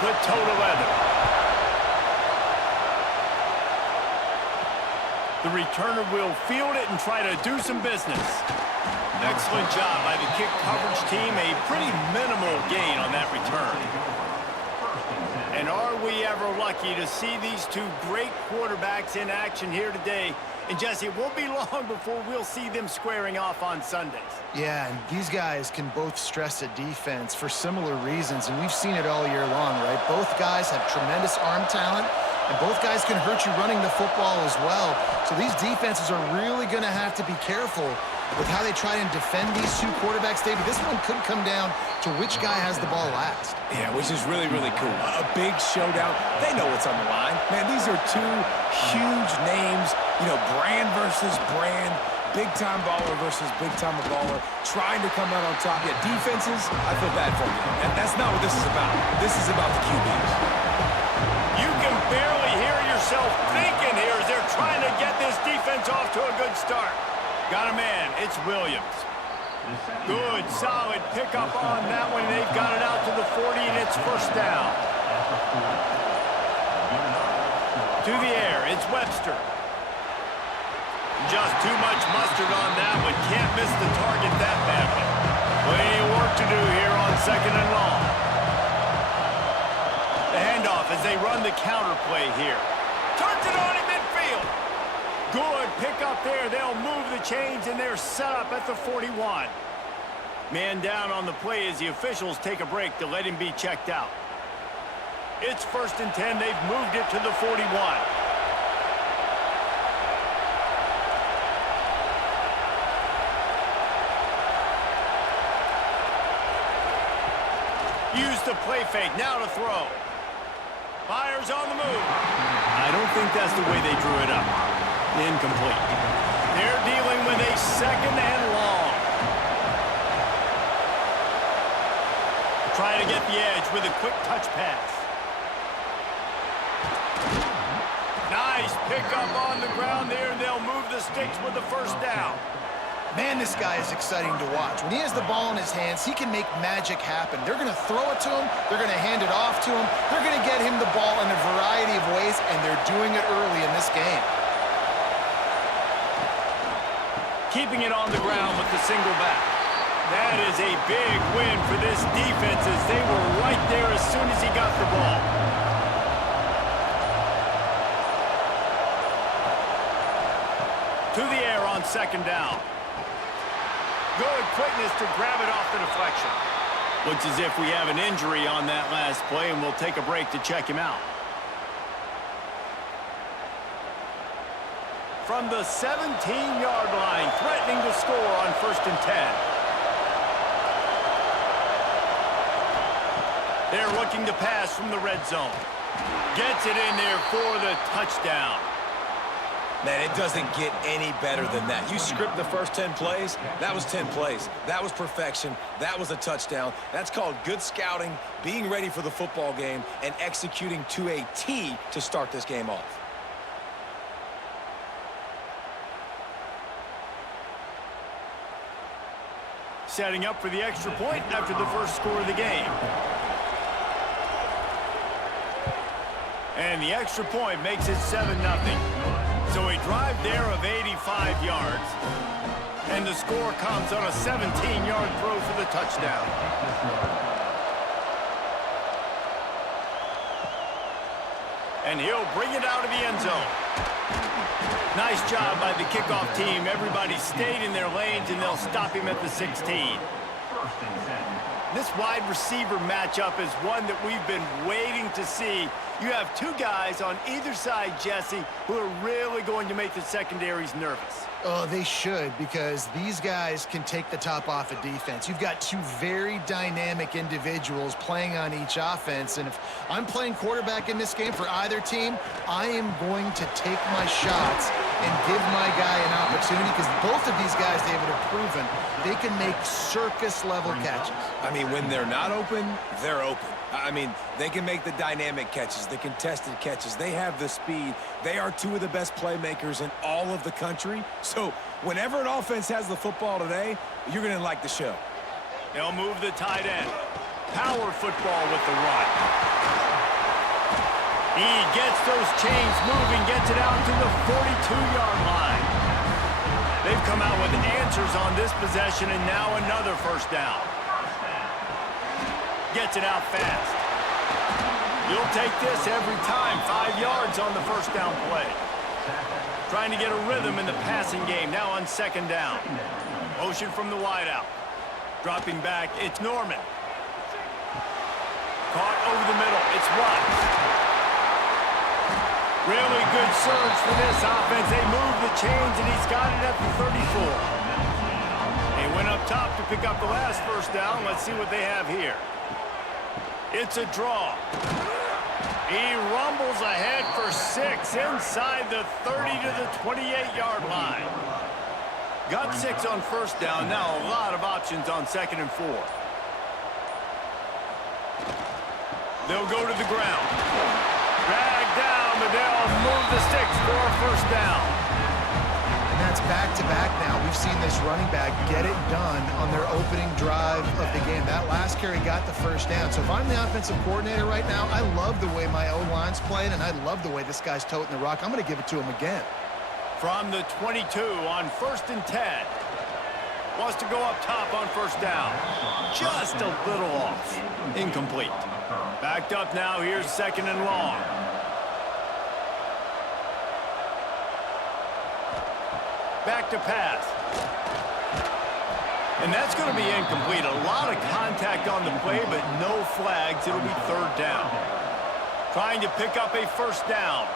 put toe to leather. The returner will field it and try to do some business. Excellent job by the kick coverage team. A pretty minimal gain on that return. And are we ever lucky to see these two great quarterbacks in action here today? And Jesse, it won't be long before we'll see them squaring off on Sundays. Yeah, and these guys can both stress a defense for similar reasons, and we've seen it all year long, right? Both guys have tremendous arm talent, and both guys can hurt you running the football as well. So these defenses are really going to have to be careful with how they try and defend these two quarterbacks, David. This one could come down to which guy has the ball last. Yeah, which is really, really cool. A big showdown. They know what's on the line. Man, these are two huge names, you know, brand versus brand, big-time baller versus big-time baller, trying to come out on top. Yeah, defenses, I feel bad for you. And that's not what this is about. This is about the QBs. You can barely hear yourself thinking here as they're trying to get this defense off to a good start. Got a man. It's Williams. Good, solid pickup on that one. They've got it out to the 40, and it's first down. To the air, it's Webster. Just too much mustard on that one. Can't miss the target that badly. Plenty of work to do here on second and long. The handoff as they run the counter play here. Turns it on in midfield. Good pickup there. They'll move the chains, and they're set up at the 41. Man down on the play as the officials take a break to let him be checked out. It's 1st and 10. They've moved it to the 41. Use the play fake. Now to throw. Fire's on the move. I don't think that's the way they drew it up. Incomplete. They're dealing with a second and long. Trying to get the edge with a quick touch pass. Nice pickup on the ground there. They'll move the sticks with the first down. Man, this guy is exciting to watch. When he has the ball in his hands, he can make magic happen. They're going to throw it to him. They're going to hand it off to him. They're going to get him the ball in a variety of ways, and they're doing it early in this game. Keeping it on the ground with the single back. That is a big win for this defense as they were right there as soon as he got the ball. To the air on second down. Good quickness to grab it off the deflection. Looks as if we have an injury on that last play, and we'll take a break to check him out. From the 17-yard line, threatening to score on 1st and 10. They're looking to pass from the red zone. Gets it in there for the touchdown. Man, it doesn't get any better than that. You script the first 10 plays, that was 10 plays. That was perfection. That was a touchdown. That's called good scouting, being ready for the football game, and executing to a T to start this game off. Setting up for the extra point after the first score of the game. And the extra point makes it 7-0. So a drive there of 85 yards. And the score comes on a 17-yard throw for the touchdown. And he'll bring it out of the end zone. Nice job by the kickoff team. Everybody stayed in their lanes, and they'll stop him at the 16. This wide receiver matchup is one that we've been waiting to see. You have two guys on either side, Jesse, who are really going to make the secondaries nervous. Oh, they should, because these guys can take the top off of defense. You've got two very dynamic individuals playing on each offense, and if I'm playing quarterback in this game for either team, I am going to take my shots and give my guy an opportunity, because both of these guys, David, have proven they can make circus-level catches. I mean, when they're not open, they're open. I mean, they can make the dynamic catches, the contested catches. They have the speed. They are two of the best playmakers in all of the country. So whenever an offense has the football today, you're going to like the show. They'll move the tight end. Power football with the run. He gets those chains moving, gets it out to the 42-yard line. They've come out with answers on this possession, and now another first down. Gets it out fast. You'll take this every time. 5 yards on the first down play. Trying to get a rhythm in the passing game. Now on second down. Motion from the wideout. Dropping back, it's Norman. Caught over the middle, it's Watts. Really good surge for this offense. They move the chains, and he's got it at the 34. They went up top to pick up the last first down. Let's see what they have here. It's a draw. He rumbles ahead for 6 inside the 30 to the 28-yard line. Got 6 on first down. Now a lot of options on 2nd and 4. They'll go to the ground. Drag down, but they'll move the sticks for a first down. And that's back-to-back now. We've seen this running back get it done on their opening drive of the game. That last carry got the first down. So if I'm the offensive coordinator right now, I love the way my O-line's playing, and I love the way this guy's toting the rock. I'm going to give it to him again. From the 22 on 1st and 10. Wants to go up top on first down. Just a little off. Incomplete. Backed up now. Here's 2nd and long. Back to pass. And that's going to be incomplete. A lot of contact on the play, but no flags. It'll be 3rd down. Trying to pick up a first down.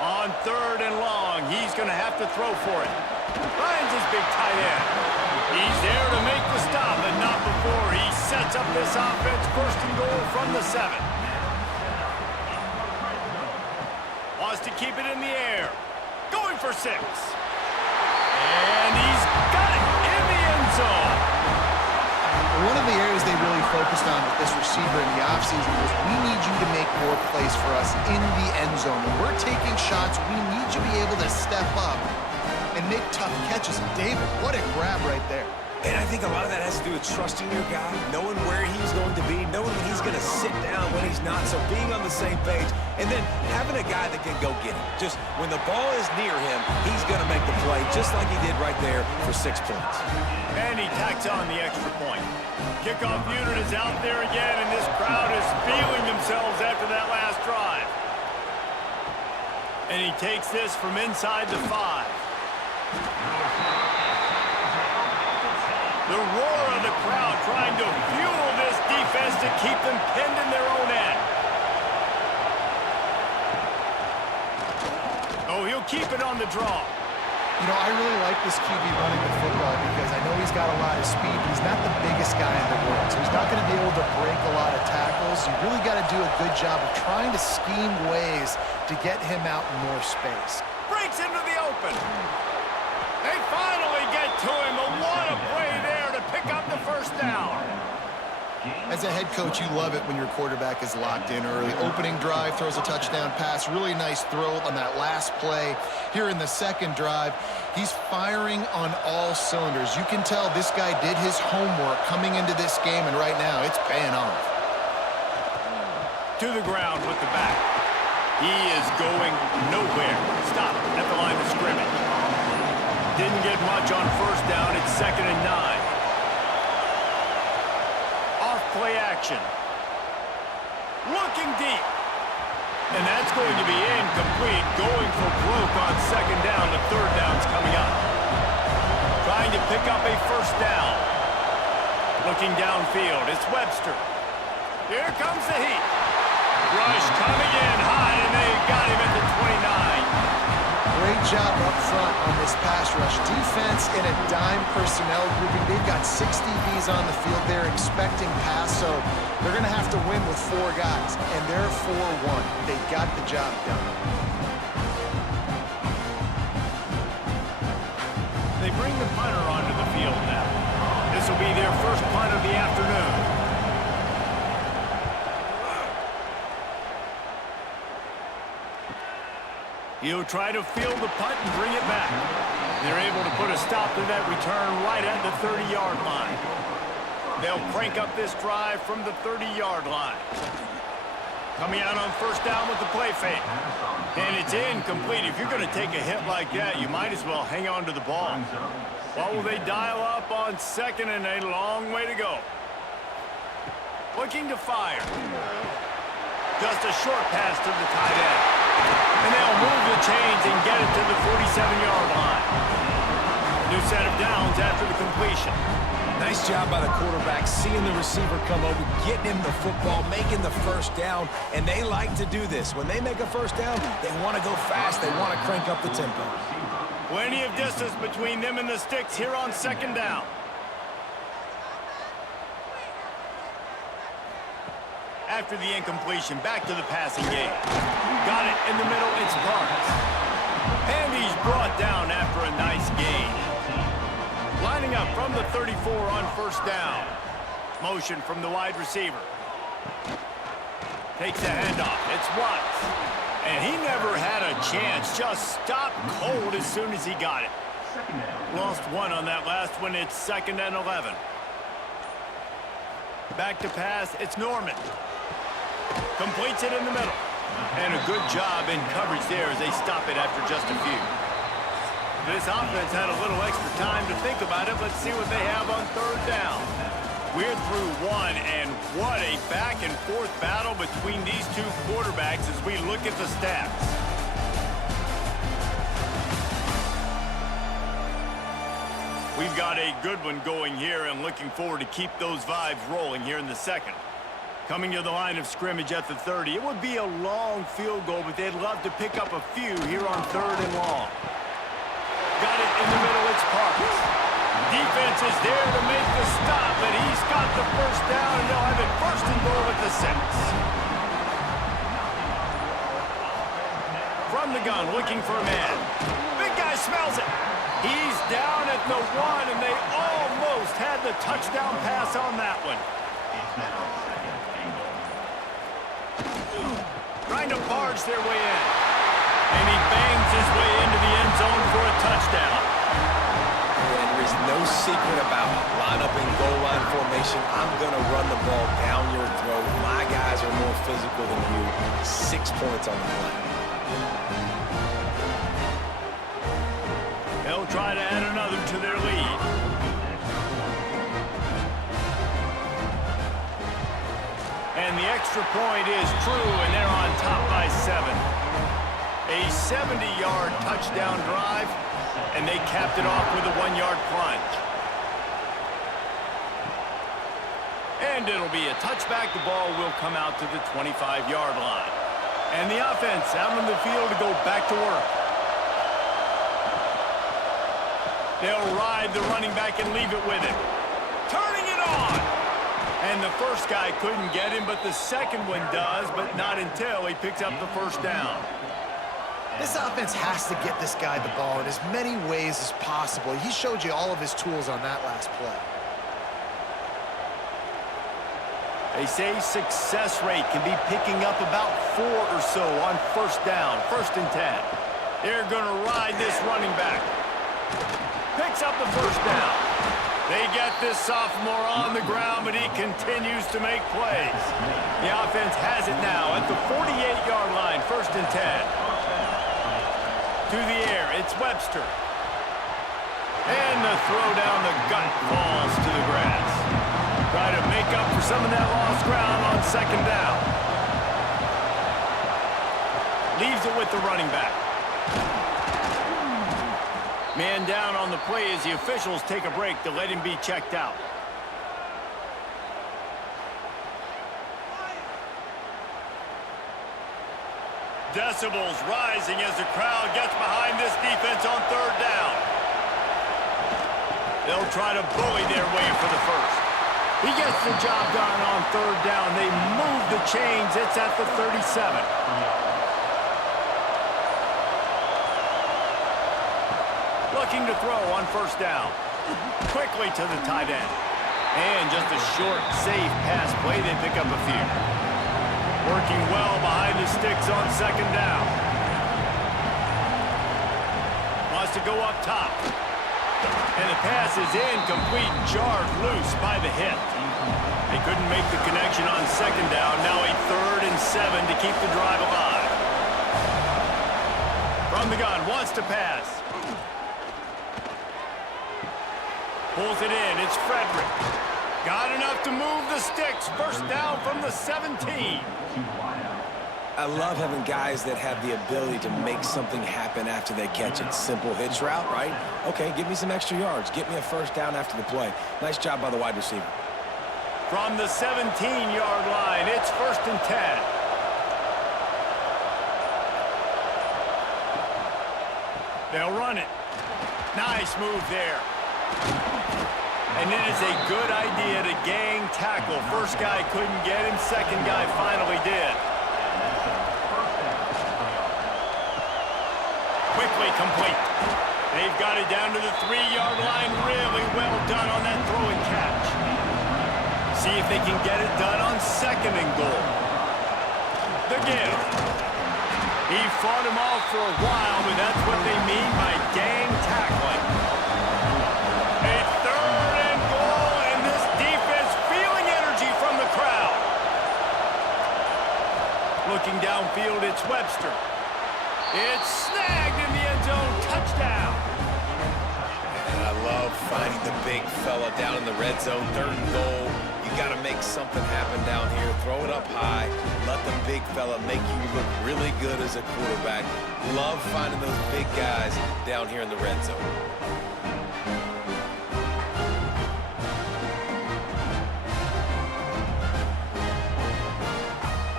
On 3rd and long, he's going to have to throw for it. Finds his big tight end. He's there to make the stop, but not before he sets up this offense. 1st and goal from the 7. Wants to keep it in the air. Going for 6. And he's got it in the end zone. One of the areas they really focused on with this receiver in the offseason was we need you to make more plays for us in the end zone. When we're taking shots, we need you to be able to step up and make tough catches. And David, what a grab right there. And I think a lot of that has to do with trusting your guy, knowing where he's going to be, knowing when he's going to sit down, when he's not. So being on the same page, and then having a guy that can go get it. Just when the ball is near him, he's going to make the play, just like he did right there for 6 points. And he tacks on the extra point. Kickoff unit is out there again, and this crowd is feeling themselves after that last drive. And he takes this from inside the 5. The roar of the crowd trying to fuel this defense to keep them pinned in their own end. Oh, he'll keep it on the draw. You know, I really like this QB running the football because I know he's got a lot of speed, but he's not the biggest guy in the world. So he's not going to be able to break a lot of tackles. You really got to do a good job of trying to scheme ways to get him out in more space. Breaks into the open. They finally get to him. What a play there to pick up the first down. As a head coach, you love it when your quarterback is locked in early. Opening drive, throws a touchdown pass. Really nice throw on that last play. Here in the 2nd drive, he's firing on all cylinders. You can tell this guy did his homework coming into this game, and right now it's paying off. To the ground with the back. He is going nowhere. Stop at the line of scrimmage. Didn't get much on first down. It's 2nd and 9. Play action. Looking deep. And that's going to be incomplete. Going for broke on 2nd down. The 3rd down's coming up. Trying to pick up a first down. Looking downfield. It's Webster. Here comes the heat. Rush coming in high, and they got him at the 29. Great job up front on this pass rush. Defense in a dime personnel grouping. They've got 6 DBs on the field. They're expecting pass, so they're going to have to win with 4 guys, and they're 4-1. They got the job done. They bring the punter onto the field now. This will be their first punt of the afternoon. He'll try to field the punt and bring it back. They're able to put a stop to that return right at the 30-yard line. They'll crank up this drive from the 30-yard line. Coming out on first down with the play fake. And it's incomplete. If you're going to take a hit like that, you might as well hang on to the ball. What will they dial up on second and a long way to go? Looking to fire. Just a short pass to the tight end. And they'll move the chains and get it to the 47-yard line. New set of downs after the completion. Nice job by the quarterback, seeing the receiver come over, getting him the football, making the first down, and they like to do this. When they make a first down, they want to go fast. They want to crank up the tempo. Plenty of distance between them and the sticks here on second down. After the incompletion, back to the passing game. Got it in the middle, it's Parks. And he's brought down after a nice gain. Lining up from the 34 on first down. Motion from the wide receiver. Takes the handoff. It's Watts. And he never had a chance. Just stopped cold as soon as he got it. Lost one on that last one. It's 2nd and 11. Back to pass. It's Norman. Completes it in the middle. And a good job in coverage there as they stop it after just a few. This offense had a little extra time to think about it. Let's see what they have on third down. We're through one, and what a back-and-forth battle between these two quarterbacks as we look at the stats. We've got a good one going here, and looking forward to keep those vibes rolling here in the second. Coming to the line of scrimmage at the 30. It would be a long field goal, but they'd love to pick up a few here on third and long. Got it in the middle, it's Parks. Defense is there to make the stop, but he's got the first down, and they'll have it first and goal at the 6. From the gun, looking for a man. Big guy smells it. He's down at the 1, and they almost had the touchdown pass on that one. Trying to barge their way in. And he bangs his way into the end zone for a touchdown. And there is no secret about it. Line up in goal line formation. I'm going to run the ball down your throat. My guys are more physical than you. 6 points on the play. They'll try to add another to their lead. And the extra point is true, and they're on top by 7. A 70-yard touchdown drive, and they capped it off with a 1-yard plunge. And it'll be a touchback. The ball will come out to the 25-yard line. And the offense out on the field to go back to work. They'll ride the running back and leave it with him. Turning it on! And the first guy couldn't get him, but the second one does, but not until he picks up the first down. This offense has to get this guy the ball in as many ways as possible. He showed you all of his tools on that last play. They say success rate can be picking up about 4 or so on first down, 1st and 10. They're going to ride this running back. Picks up the first down. They get this sophomore on the ground, but he continues to make plays. The offense has it now at the 48-yard line, 1st and 10. To the air, it's Webster. And the throw down the gut falls to the grass. Try to make up for some of that lost ground on second down. Leaves it with the running back. Man down on the play as the officials take a break to let him be checked out. Decibels rising as the crowd gets behind this defense on third down. They'll try to bully their way for the first. He gets the job done on third down. They move the chains. It's at the 37. Looking to throw on first down. Quickly to the tight end. And just a short, safe pass play. They pick up a few. Working well behind the sticks on second down. Wants to go up top. And the pass is incomplete, jarred loose by the hit. They couldn't make the connection on second down. Now a 3rd and 7 to keep the drive alive. From the gun, wants to pass. Pulls it in, it's Frederick. Got enough to move the sticks. First down from the 17. I love having guys that have the ability to make something happen after they catch it. Simple hitch route, right? Okay, give me some extra yards. Get me a first down after the play. Nice job by the wide receiver. From the 17-yard line, it's 1st and 10. They'll run it. Nice move there. And it is a good idea to gang tackle. First guy couldn't get him, second guy finally did. Quickly complete. They've got it down to the 3-yard line. Really well done on that throw and catch. See if they can get it done on 2nd and goal. The give. He fought him off for a while, but that's what they mean by gang tackling. A 3rd and goal, and this defense feeling energy from the crowd. Looking downfield, it's Webster. It's snagged in the end zone. Touchdown. And I love finding the big fella down in the red zone. 3rd and goal. You got to make something happen down here. Throw it up high. Let the big fella make you look really good as a quarterback. Love finding those big guys down here in the red zone.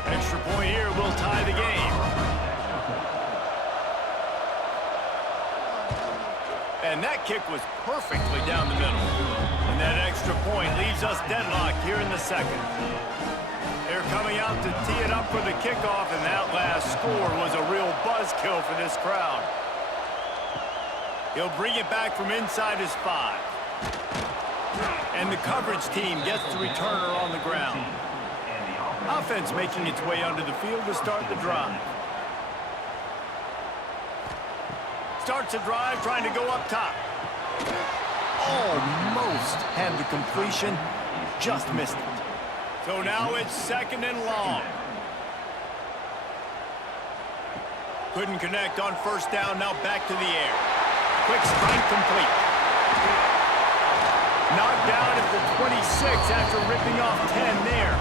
Extra point here will tie the game. And that kick was perfectly down the middle. And that extra point leaves us deadlocked here in the 2nd. They're coming out to tee it up for the kickoff, and that last score was a real buzzkill for this crowd. He'll bring it back from inside his 5. And the coverage team gets the returner on the ground. Offense making its way onto the field to start the drive. Starts a drive trying to go up top. Almost had the completion, just missed it. So now it's 2nd and long. Couldn't connect on first down, now back to the air. Quick strike complete. Knocked down at the 26 after ripping off 10 there.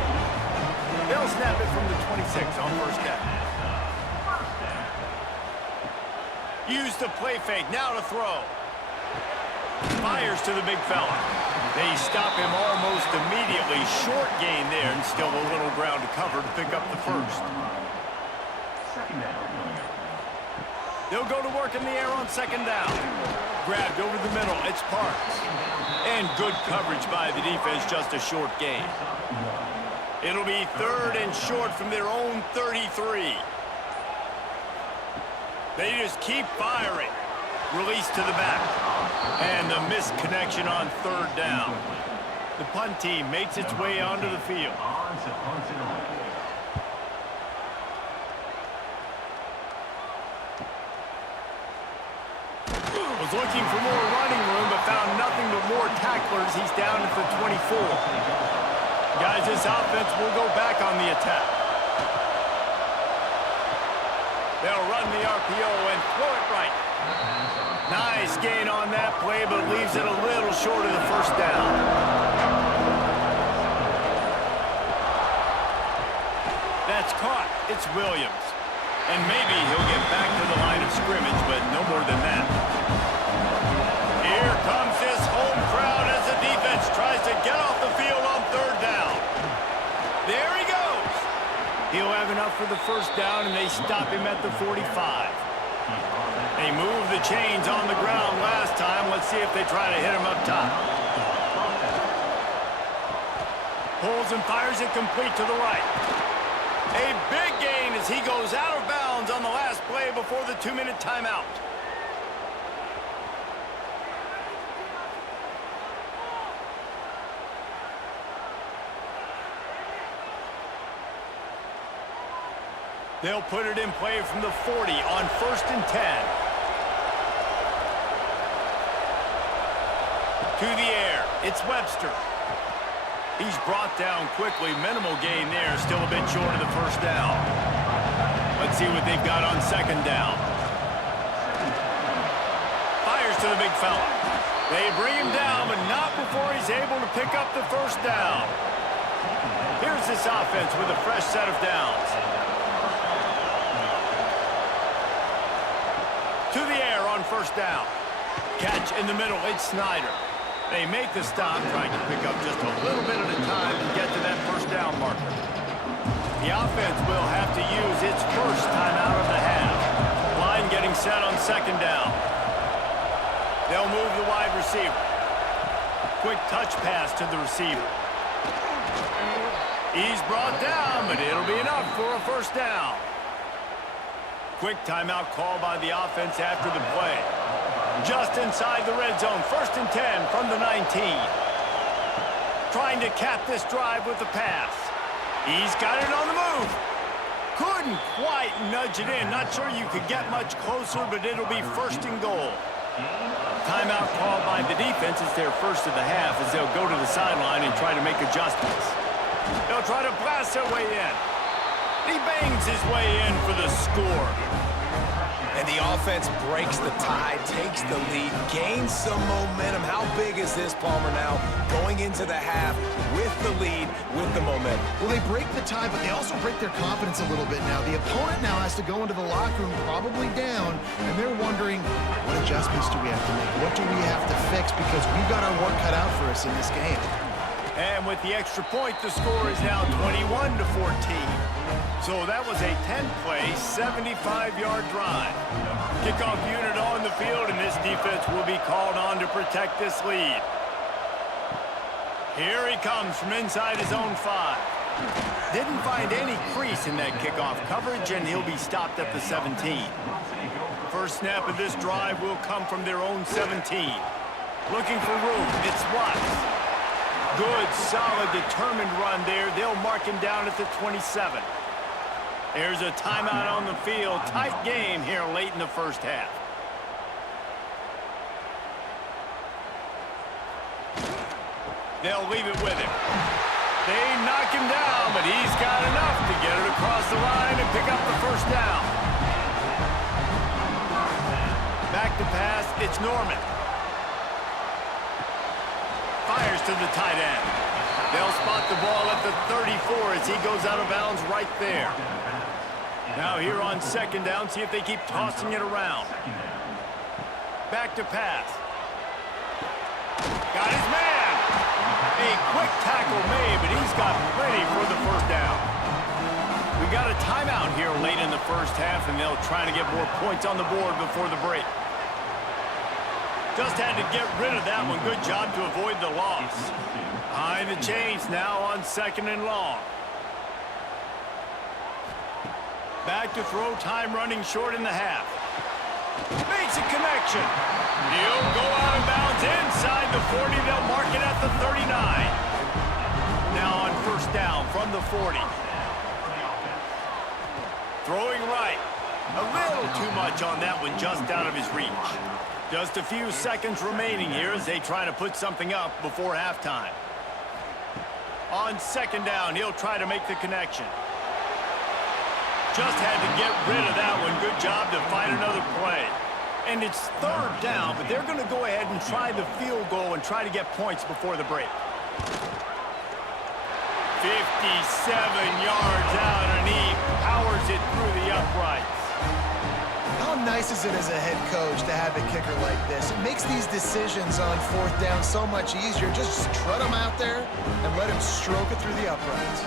They'll snap it from the 26 on first down. Use the play fake, now to throw. Fires to the big fella. They stop him almost immediately. Short gain there, and still a little ground to cover to pick up the first. They'll go to work in the air on 2nd down. Grabbed over the middle, it's Parks. And good coverage by the defense, just a short gain. It'll be 3rd and short from their own 33. They just keep firing. Release to the back. And the missed connection on 3rd down. The punt team makes its way onto the field. Was looking for more running room, but found nothing but more tacklers. He's down at the 24. Guys, this offense will go back on the attack. They'll run the RPO and throw it right. Nice gain on that play, but leaves it a little short of the first down. That's caught. It's Williams. And maybe he'll get back to the line of scrimmage, but no more than that. Here comes this home crowd as the defense tries to get off the field on 3rd down. There he goes. He'll have enough for the first down, and they stop him at the 45. They moved the chains on the ground last time. Let's see if they try to hit him up top. Pulls and fires it complete to the right. A big gain as he goes out of bounds on the last play before the 2-minute timeout. They'll put it in play from the 40 on 1st and 10. To the air, it's Webster. He's brought down quickly. Minimal gain there, still a bit short of the first down. Let's see what they've got on second down. Fires to the big fella. They bring him down, but not before he's able to pick up the first down. Here's this offense with a fresh set of downs. To the air on first down. Catch in the middle, it's Snyder. They make the stop, trying to pick up just a little bit at a time to get to that first down marker. The offense will have to use its first timeout of the half. Line getting set on second down. They'll move the wide receiver. Quick touch pass to the receiver. He's brought down, but it'll be enough for a first down. Quick timeout call by the offense after the play. Just inside the red zone, 1st and 10 from the 19. Trying to cap this drive with the pass. He's got it on the move. Couldn't quite nudge it in. Not sure you could get much closer, but it'll be 1st and goal. Timeout called by the defense. It's their first of the half as they'll go to the sideline and try to make adjustments. They'll try to blast their way in. He bangs his way in for the score. And the offense breaks the tie, takes the lead, gains some momentum. How big is this, Palmer, now going into the half with the lead, with the momentum? Well, they break the tie, but they also break their confidence a little bit now. The opponent now has to go into the locker room probably down, and they're wondering, what adjustments do we have to make? What do we have to fix? Because we've got our work cut out for us in this game. And with the extra point, the score is now 21-14. So that was a 10-play, 75-yard drive. Kickoff unit on the field, and this defense will be called on to protect this lead. Here he comes from inside his own 5. Didn't find any crease in that kickoff coverage, and he'll be stopped at the 17. First snap of this drive will come from their own 17. Looking for room, it's Watts. Good, solid, determined run there. They'll mark him down at the 27. There's a timeout on the field. Tight game here late in the first half. They'll leave it with him. They knock him down, but he's got enough to get it across the line and pick up the first down. Back to pass, it's Norman. Fires to the tight end. They'll spot the ball at the 34 as he goes out of bounds right there. Now here on second down, see if they keep tossing it around. Back to pass. Got his man. A quick tackle made, but he's got plenty for the first down. We got a timeout here late in the first half, and they'll try to get more points on the board before the break. Just had to get rid of that one. Good job to avoid the loss. Behind the chains now on 2nd and long. Back to throw, time running short in the half. Makes a connection. He'll go out of bounds inside the 40. They'll mark it at the 39. Now on first down from the 40. Throwing right. A little too much on that one, just out of his reach. Just a few seconds remaining here as they try to put something up before halftime. On second down, he'll try to make the connection. Just had to get rid of that one. Good job to find another play. And it's third down, but they're going to go ahead and try the field goal and try to get points before the break. 57 yards out, and he powers it through the uprights. How nice is it as a head coach to have a kicker like this? It makes these decisions on 4th down so much easier. Just trot him out there and let him stroke it through the uprights.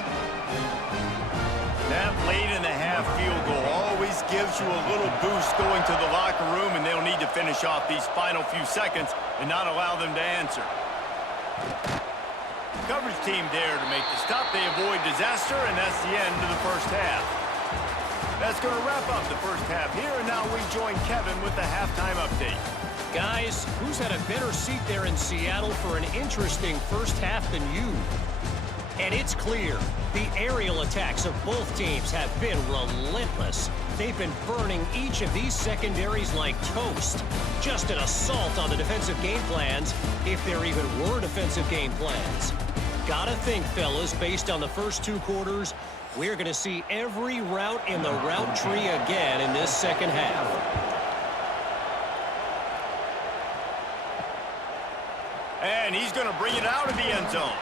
That late in the half field goal always gives you a little boost going to the locker room, and they'll need to finish off these final few seconds and not allow them to answer. Coverage team there to make the stop. They avoid disaster, and that's the end of the first half. That's going to wrap up the first half here, and now we join Kevin with the halftime update. Guys, who's had a better seat there in Seattle for an interesting first half than you? And it's clear, the aerial attacks of both teams have been relentless. They've been burning each of these secondaries like toast. Just an assault on the defensive game plans, if there even were defensive game plans. Gotta think, fellas, based on the first 2 quarters, we're going to see every route in the route tree again in this second half. And he's going to bring it out of the end zone.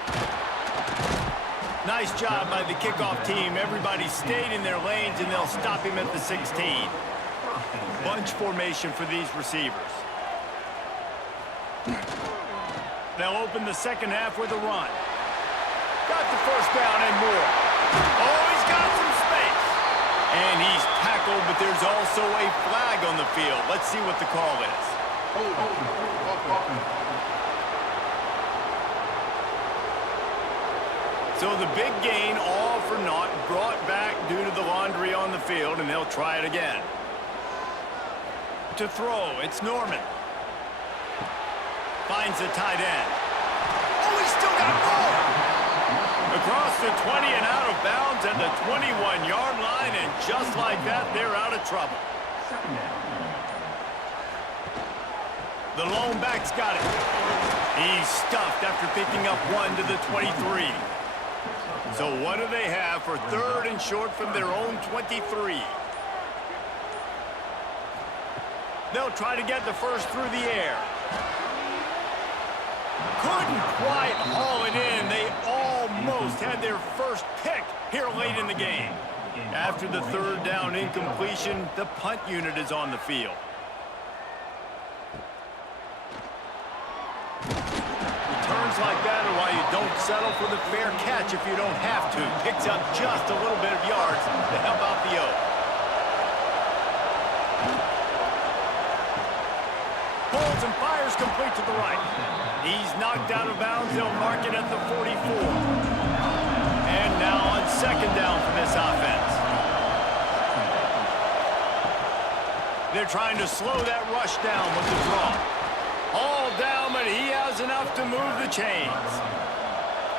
Nice job by the kickoff team. Everybody stayed in their lanes, and they'll stop him at the 16. Bunch formation for these receivers. They'll open the second half with a run. Got the first down and more. Oh, he's got some space. And he's tackled, but there's also a flag on the field. Let's see what the call is. So the big gain, all for naught, brought back due to the laundry on the field, and they'll try it again. To throw, it's Norman. Finds the tight end. Oh, he's still got more! Across the 20 and out of bounds at the 21-yard line, and just like that, they're out of trouble. The lone back's got it. He's stuffed after picking up 1 to the 23. So what do they have for 3rd and short from their own 23? They'll try to get the first through the air. Couldn't quite haul it in. They almost had their first pick here late in the game. After the 3rd down incompletion, the punt unit is on the field. Returns like that are why you don't settle for the fair catch if you don't have to. Picks up just a little bit of yards to help out the Oak. Pulls and fires complete to the right. He's knocked out of bounds. They'll mark it at the 44. And now on 2nd down for this offense. They're trying to slow that rush down with the draw. All down, but he has enough to move the chains.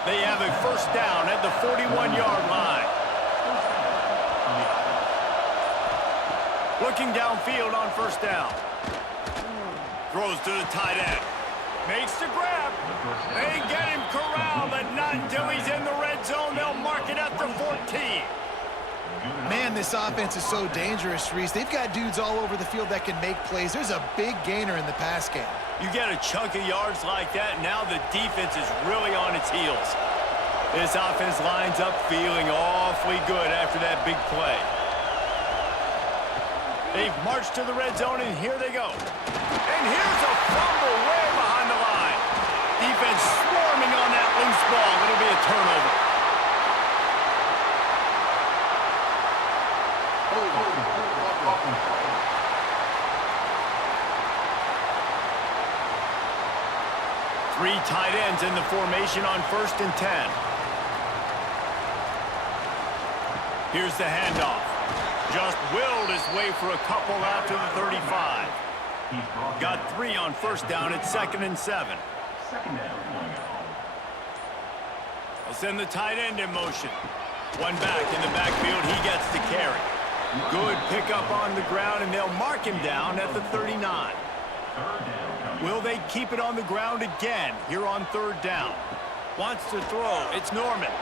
They have a first down at the 41-yard line. Looking downfield on first down. Throws to the tight end. Makes the grab. They get him corralled, but not until he's in the red zone. They'll mark it at the 14. Man, this offense is so dangerous, Reese. They've got dudes all over the field that can make plays. There's a big gainer in the pass game. You get a chunk of yards like that, now the defense is really on its heels. This offense lines up feeling awfully good after that big play. They've marched to the red zone, and here they go. And here's a fumble way behind the line. Defense swarming on that loose ball. It'll be a turnover. Three tight ends in the formation on 1st and 10. Here's the handoff. Just willed his way for a couple out to the 35. Got 3 on first down at 2nd and 7. They'll send the tight end in motion. One back in the backfield, he gets the carry. Good pickup on the ground, and they'll mark him down at the 39. Will they keep it on the ground again here on 3rd down? Wants to throw. It's Norman.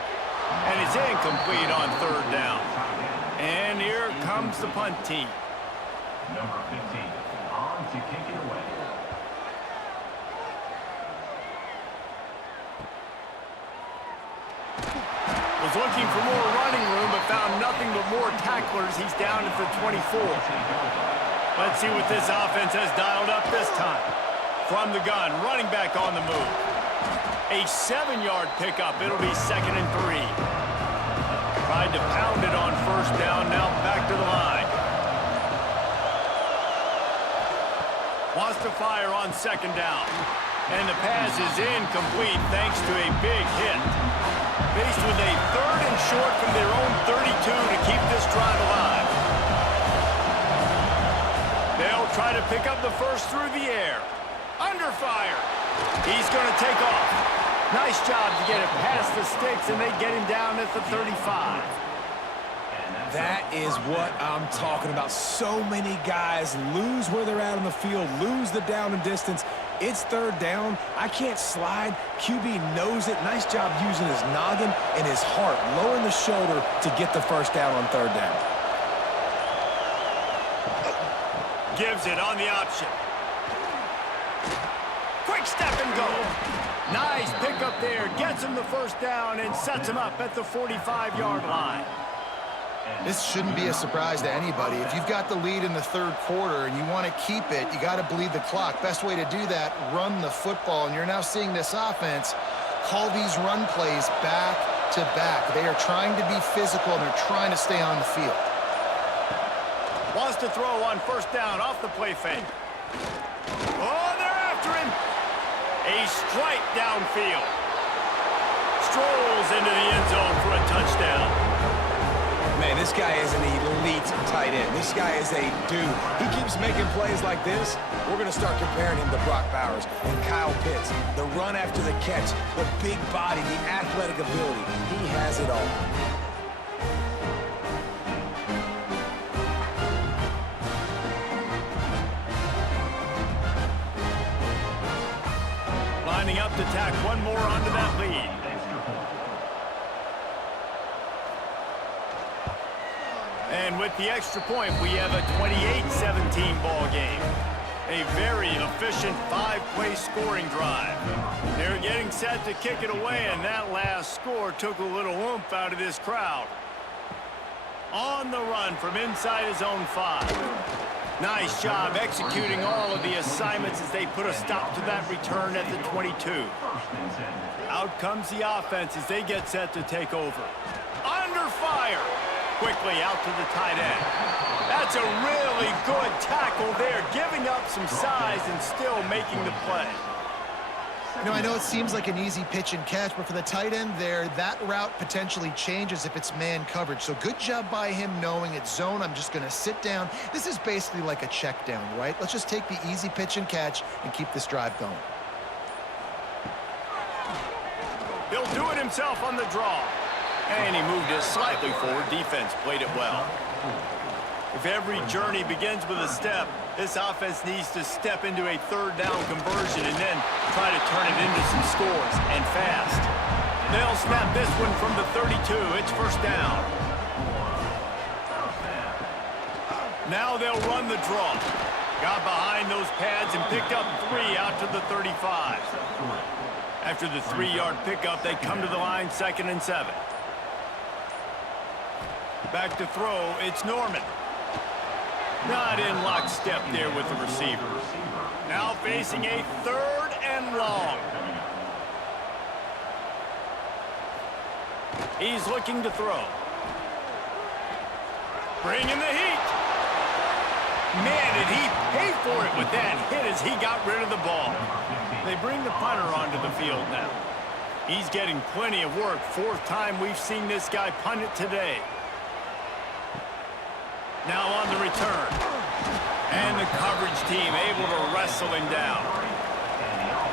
And it's incomplete on 3rd down. And here comes the punt team. Number 15, on to kick it away. Was looking for more running room, but found nothing but more tacklers. He's down at the 24. Let's see what this offense has dialed up this time. From the gun, running back on the move. A 7-yard pickup. It'll be 2nd and 3. Tried to pound it on first down, now back to the line. Wants to fire on 2nd down. And the pass is incomplete thanks to a big hit. Faced with a 3rd and short from their own 32 to keep this drive alive. They'll try to pick up the first through the air. Under fire. He's going to take off. Nice job to get it past the sticks, and they get him down at the 35. That is what I'm talking about. So many guys lose where they're at on the field, lose the down and distance. It's third down. I can't slide. QB knows it. Nice job using his noggin and his heart, lowering the shoulder to get the first down on third down. Gives it on the option. Quick step and go. Nice pickup there. Gets him the first down and sets him up at the 45-yard line. This shouldn't be a surprise to anybody. If you've got the lead in the third quarter and you want to keep it, you got to bleed the clock. Best way to do that, run the football. And you're now seeing this offense call these run plays back to back. They are trying to be physical, and they're trying to stay on the field. Wants to throw on first down off the play fake. Oh, they're after him. A strike downfield. Strolls into the end zone for a touchdown. Man, this guy is an elite tight end. This guy is a dude. He keeps making plays like this. We're going to start comparing him to Brock Bowers and Kyle Pitts. The run after the catch, the big body, the athletic ability. He has it all. Lining up to tack one more onto that lead. And with the extra point, we have a 28-17 ball game. A very efficient 5-play scoring drive. They're getting set to kick it away, and that last score took a little oomph out of this crowd. On the run from inside his own 5. Nice job executing all of the assignments as they put a stop to that return at the 22. Out comes the offense as they get set to take over. Under fire. Quickly out to the tight end. That's a really good tackle there, giving up some size and still making the play. You know, I know it seems like an easy pitch and catch, but for the tight end there, that route potentially changes if it's man coverage. So good job by him knowing it's zone. I'm just going to sit down. This is basically like a check down, right? Let's just take the easy pitch and catch and keep this drive going. He'll do it himself on the draw. And he moved it slightly forward. Defense played it well. If every journey begins with a step, this offense needs to step into a third down conversion and then try to turn it into some scores, and fast. They'll snap this one from the 32. It's first down. Now they'll run the draw. Got behind those pads and picked up 3 out to the 35. After the 3-yard pickup, they come to the line 2nd and 7. Back to throw, it's Norman. Not in lockstep there with the receiver. Now facing a 3rd and long. He's looking to throw. Bringing the heat. Man, did he pay for it with that hit as he got rid of the ball. They bring the punter onto the field now. He's getting plenty of work. 4th time we've seen this guy punt it today. Now on the return. And the coverage team able to wrestle him down.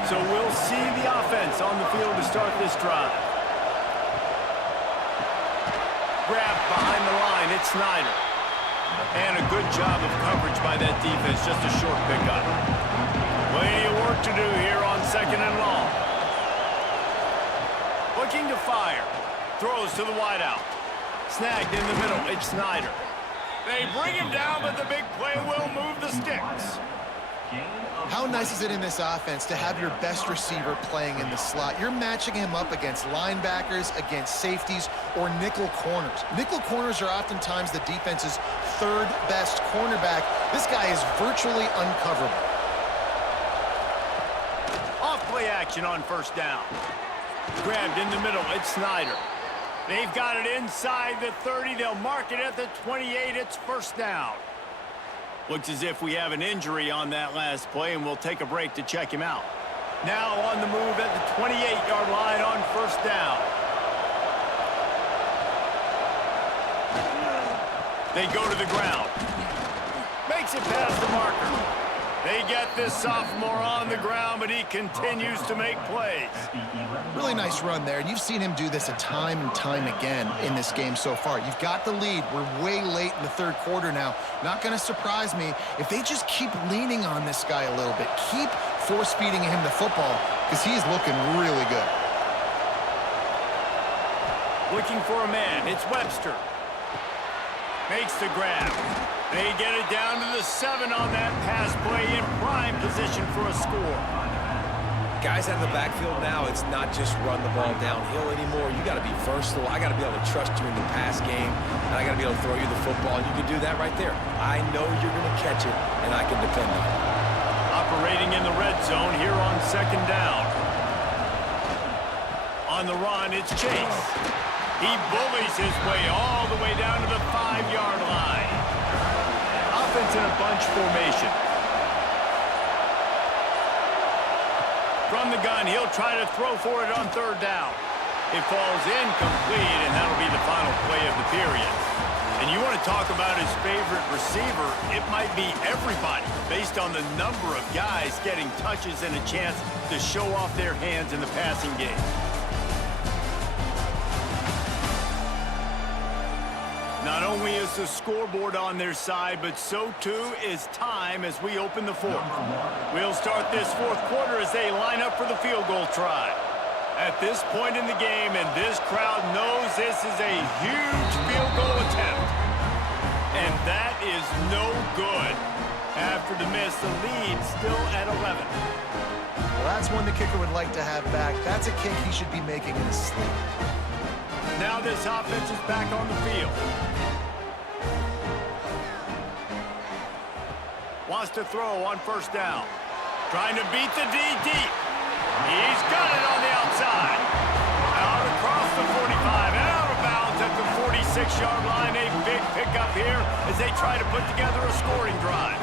So we'll see the offense on the field to start this drive. Grabbed behind the line, it's Snyder. And a good job of coverage by that defense, just a short pickup. Plenty of work to do here on 2nd and long. Looking to fire. Throws to the wideout. Snagged in the middle, it's Snyder. They bring him down, but the big play will move the sticks. How nice is it in this offense to have your best receiver playing in the slot? You're matching him up against linebackers, against safeties, or nickel corners. Nickel corners are oftentimes the defense's 3rd best cornerback. This guy is virtually uncoverable. Off play action on first down. Grabbed in the middle, it's Snyder. They've got it inside the 30. They'll mark it at the 28. It's first down. Looks as if we have an injury on that last play, and we'll take a break to check him out. Now on the move at the 28-yard line on first down. They go to the ground. Makes it past the marker. They get this sophomore on the ground, but he continues to make plays. Really nice run there, and you've seen him do this a time and time again in this game so far. You've got the lead. We're way late in the third quarter now. Not going to surprise me if they just keep leaning on this guy a little bit. Keep force-feeding him the football because he's looking really good. Looking for a man. It's Webster. Makes the grab. They get it down to the 7 on that pass play in prime position for a score. Guys out of the backfield now, it's not just run the ball downhill anymore. You got to be versatile. I got to be able to trust you in the pass game, and I got to be able to throw you the football, and you can do that right there. I know you're going to catch it, and I can depend on it. Operating in the red zone here on second down. On the run, it's Chase. He bullies his way all the way down to the 5-yard line. Offense in a bunch formation. From the gun, he'll try to throw for it on third down. It falls incomplete, and that'll be the final play of the period. And you want to talk about his favorite receiver, it might be everybody, based on the number of guys getting touches and a chance to show off their hands in the passing game. Not only is the scoreboard on their side, but so too is time as we open the fourth. We'll start this fourth quarter as they line up for the field goal try. At this point in the game, and this crowd knows this is a huge field goal attempt. And that is no good. After the miss, the lead still at 11. Well, that's one the kicker would like to have back. That's a kick he should be making in his sleep. Now this offense is back on the field. Wants to throw on first down. Trying to beat the D deep. He's got it on the outside. Out across the 45 and out of bounds at the 46-yard line. A big pickup here as they try to put together a scoring drive.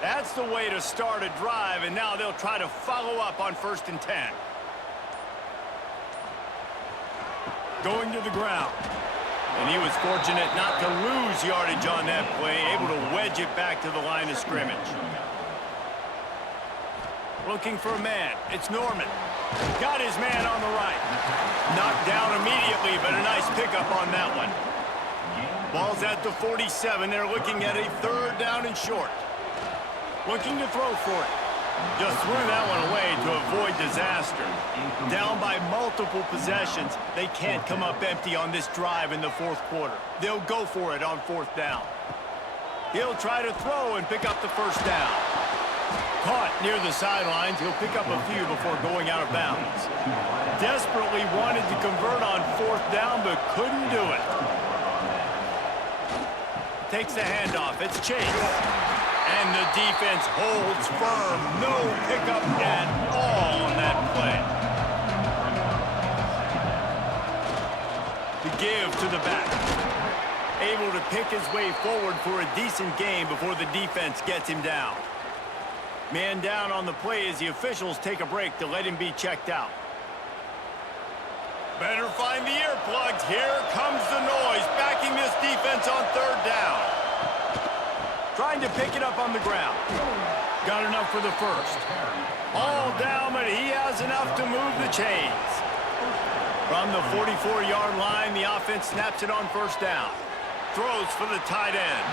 That's the way to start a drive, and now they'll try to follow up on 1st and 10. Going to the ground. And he was fortunate not to lose yardage on that play, able to wedge it back to the line of scrimmage. Looking for a man. It's Norman. Got his man on the right. Knocked down immediately, but a nice pickup on that one. Ball's at the 47. They're looking at a 3rd down and short. Looking to throw for it. Just threw that one away to avoid disaster. Down by multiple possessions, they can't come up empty on this drive in the 4th quarter. They'll go for it on 4th down. He'll try to throw and pick up the 1st down. Caught near the sidelines, he'll pick up a few before going out of bounds. Desperately wanted to convert on 4th down, but couldn't do it. Takes the handoff, it's Chase. And the defense holds firm. No pickup at all on that play. The give to the back. Able to pick his way forward for a decent game before the defense gets him down. Man down on the play as the officials take a break to let him be checked out. Better find the earplugs. Here comes the noise, backing this defense on 3rd down. Trying to pick it up on the ground. Got enough for the 1st. All down, but he has enough to move the chains. From the 44-yard line, the offense snaps it on 1st down. Throws for the tight end.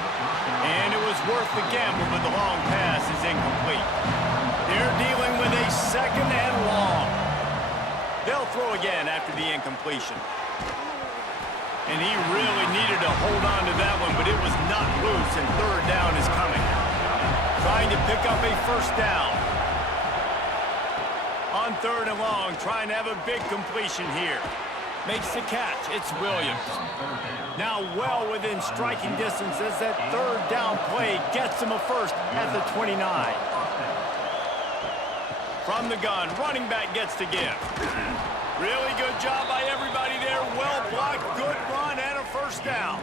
And it was worth the gamble, but the long pass is incomplete. They're dealing with a 2nd and long. They'll throw again after the incompletion. And he really needed to hold on to that one, but it was not loose, and 3rd down is coming. Trying to pick up a 1st down. On 3rd and long, trying to have a big completion here. Makes the catch. It's Williams. Now well within striking distance as that 3rd down play gets him a 1st at the 29. From the gun, running back gets to give. Really good job by everybody there. Well blocked, good run, and a 1st down.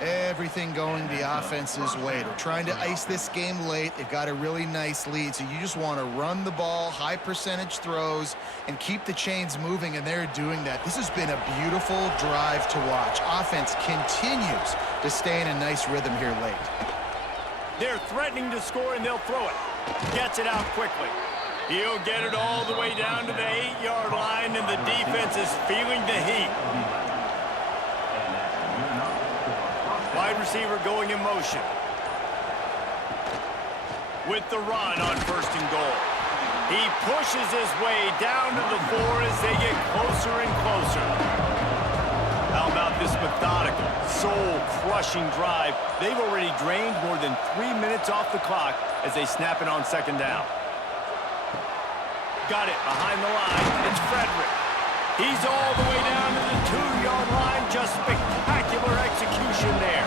Everything going the offense's way. They're trying to ice this game late. They've got a really nice lead, so you just want to run the ball, high percentage throws, and keep the chains moving, and they're doing that. This has been a beautiful drive to watch. Offense continues to stay in a nice rhythm here late. They're threatening to score, and they'll throw it. Gets it out quickly. He'll get it all the way down to the 8-yard line, and the defense is feeling the heat. Wide receiver going in motion. With the run on 1st and goal. He pushes his way down to the 4 as they get closer and closer. How about this methodical, soul-crushing drive? They've already drained more than 3 minutes off the clock as they snap it on 2nd down. Got it behind the line. It's Frederick. He's all the way down to the 2-yard line. Just spectacular execution there.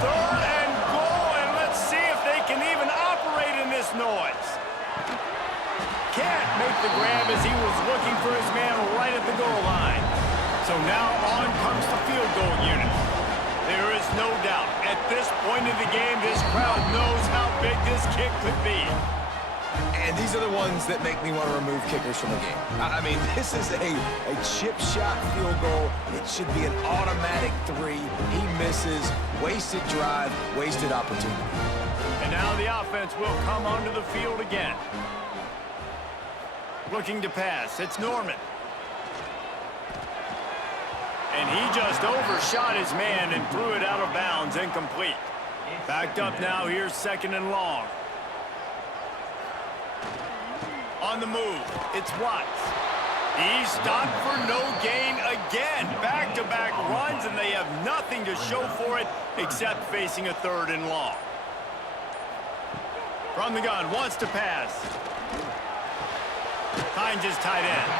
3rd and goal, and let's see if they can even operate in this noise. Can't make the grab as he was looking for his man right at the goal line. So now on comes the field goal unit. There is no doubt, at this point in the game, this crowd knows how big this kick could be. And these are the ones that make me want to remove kickers from the game. I mean, this is a chip shot field goal. It should be an automatic 3. He misses. Wasted drive, wasted opportunity. And now the offense will come onto the field again. Looking to pass. It's Norman. And he just overshot his man and threw it out of bounds, incomplete. Backed up now, here's 2nd and long. On the move, it's Watts. He's stopped for no gain again. Back-to-back runs, and they have nothing to show for it except facing a 3rd and long. From the gun, wants to pass. Finds his tight end.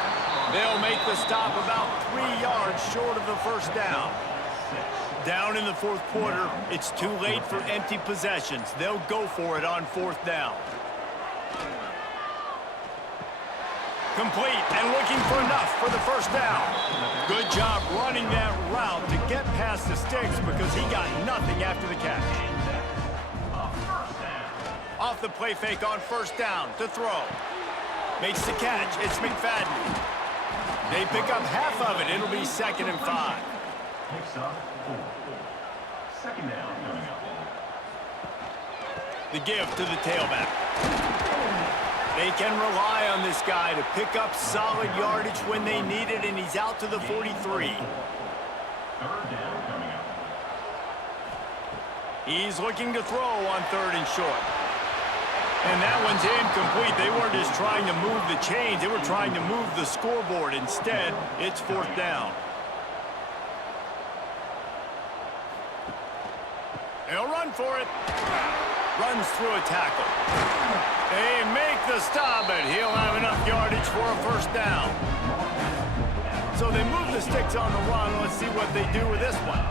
They'll make the stop about 3 yards short of the 1st down. Down in the 4th quarter, it's too late for empty possessions. They'll go for it on 4th down. Complete and looking for enough for the 1st down. Good job running that route to get past the sticks because he got nothing after the catch. Off the play fake on 1st down to throw. Makes the catch. It's McFadden. They pick up half of it. It'll be 2nd and 5. Picks up 4. 2nd down coming up. The give to the tailback. They can rely on this guy to pick up solid yardage when they need it, and he's out to the 43. 3rd down coming up. He's looking to throw on 3rd and short. And that one's incomplete. They weren't just trying to move the chains. They were trying to move the scoreboard. Instead, it's 4th down. They'll run for it. Runs through a tackle. They make the stop, but he'll have enough yardage for a 1st down. So they move the sticks on the run. Let's see what they do with this one.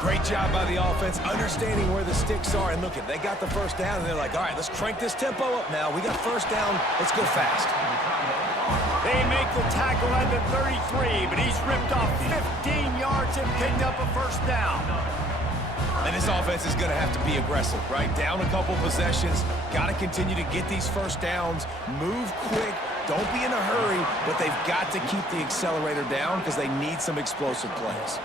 Great job by the offense, understanding where the sticks are. And look, they got the 1st down, and they're like, all right, let's crank this tempo up now. We got 1st down. Let's go fast. They make the tackle at the 33, but he's ripped off 15 yards and picked up a 1st down. And this offense is going to have to be aggressive, right? Down a couple possessions. Got to continue to get these 1st downs. Move quick. Don't be in a hurry, but they've got to keep the accelerator down because they need some explosive plays.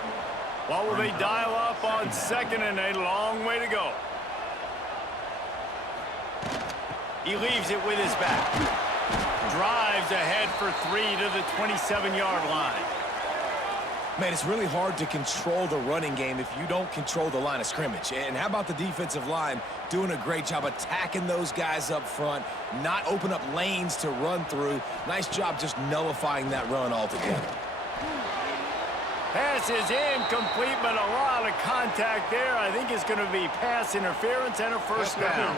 What will they dial up on 2nd and a long way to go? He leaves it with his back. Drives ahead for 3 to the 27-yard line. Man, it's really hard to control the running game if you don't control the line of scrimmage. And how about the defensive line doing a great job attacking those guys up front, not open up lanes to run through. Nice job just nullifying that run altogether. Pass is incomplete, but a lot of contact there. I think it's going to be pass interference and a 1st down.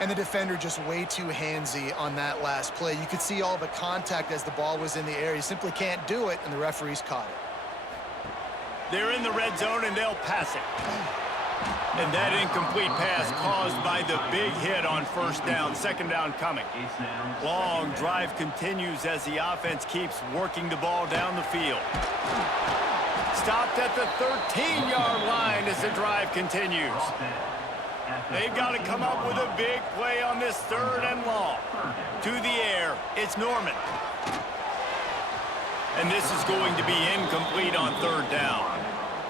And the defender just way too handsy on that last play. You could see all the contact as the ball was in the air. He simply can't do it, and the referees caught it. They're in the red zone, and they'll pass it. And that incomplete pass caused by the big hit on 1st down. 2nd down coming. Long drive continues as the offense keeps working the ball down the field. Stopped at the 13-yard line as the drive continues. They've got to come up with a big play on this 3rd and long. To the air, it's Norman. And this is going to be incomplete on third down.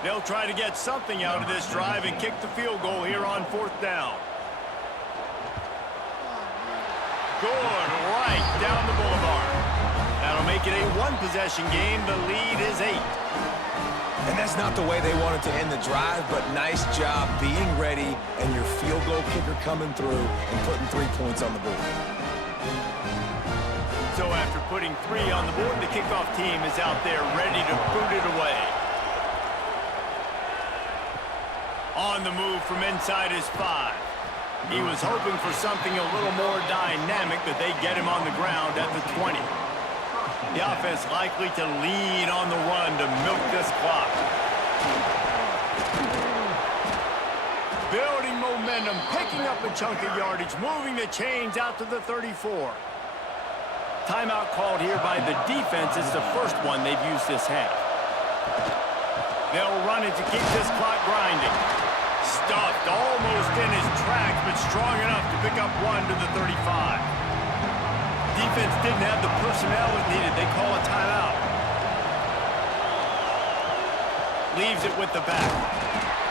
They'll try to get something out of this drive and kick the field goal here on fourth down. Good, right down the boulevard. That'll make it a one-possession game. The lead is 8. And that's not the way they wanted to end the drive, but nice job being ready and your field goal kicker coming through and putting 3 points on the board. So after putting 3 on the board, the kickoff team is out there ready to boot it away. On the move from inside his 5. He was hoping for something a little more dynamic, but they get him on the ground at the 20. The offense likely to lean on the run to milk this clock. Building momentum, picking up a chunk of yardage, moving the chains out to the 34. Timeout called here by the defense. It's the first one they've used this half. They'll run it to keep this clock grinding. Stuffed almost in his tracks, but strong enough to pick up 1 to the 35. Defense didn't have the personnel it needed. They call a timeout. Leaves it with the back.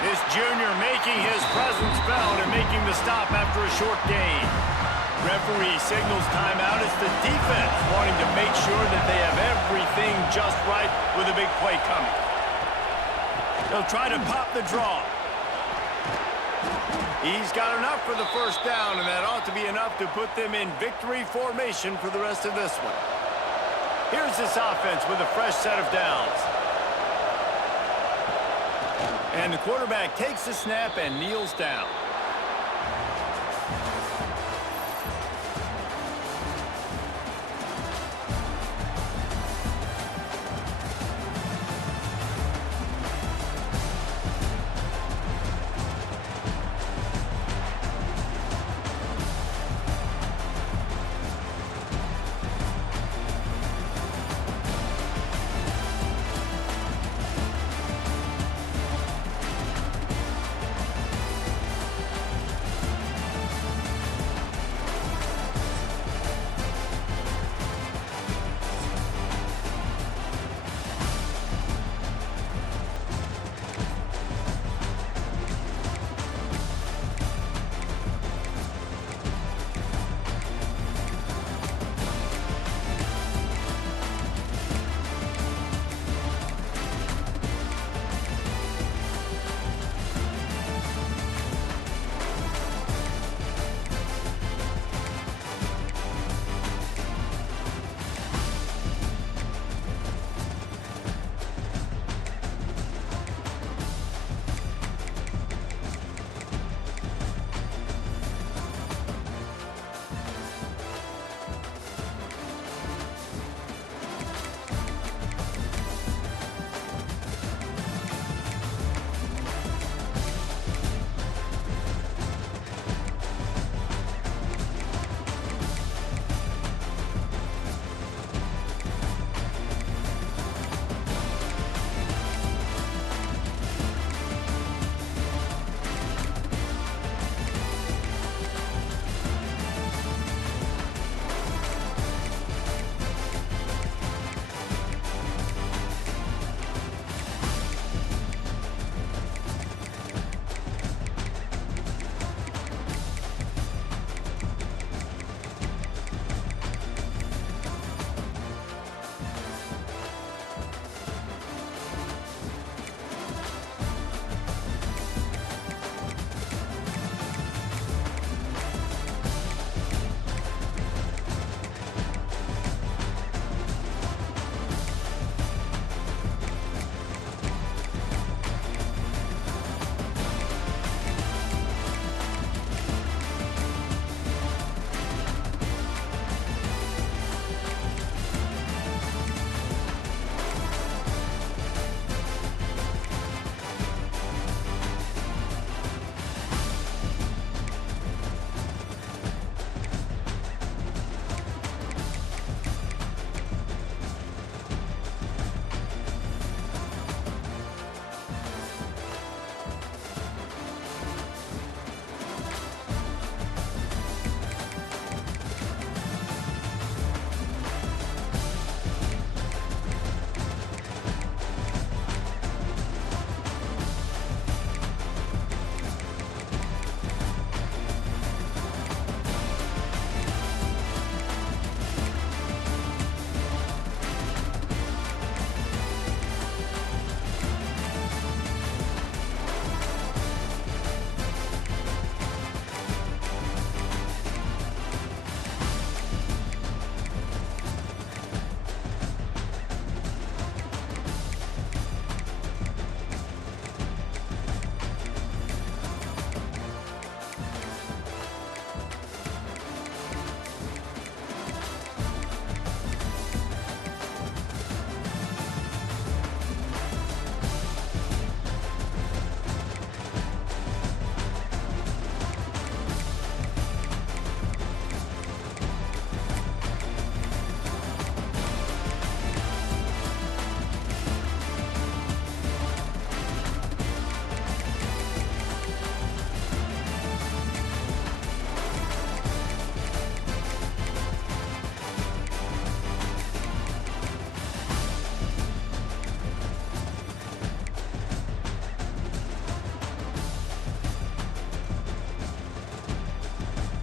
This junior making his presence felt and making the stop after a short gain. Referee signals timeout. It's the defense wanting to make sure that they have everything just right with a big play coming. They'll try to pop the draw. He's got enough for the first down, and that ought to be enough to put them in victory formation for the rest of this one. Here's this offense with a fresh set of downs. And the quarterback takes the snap and kneels down.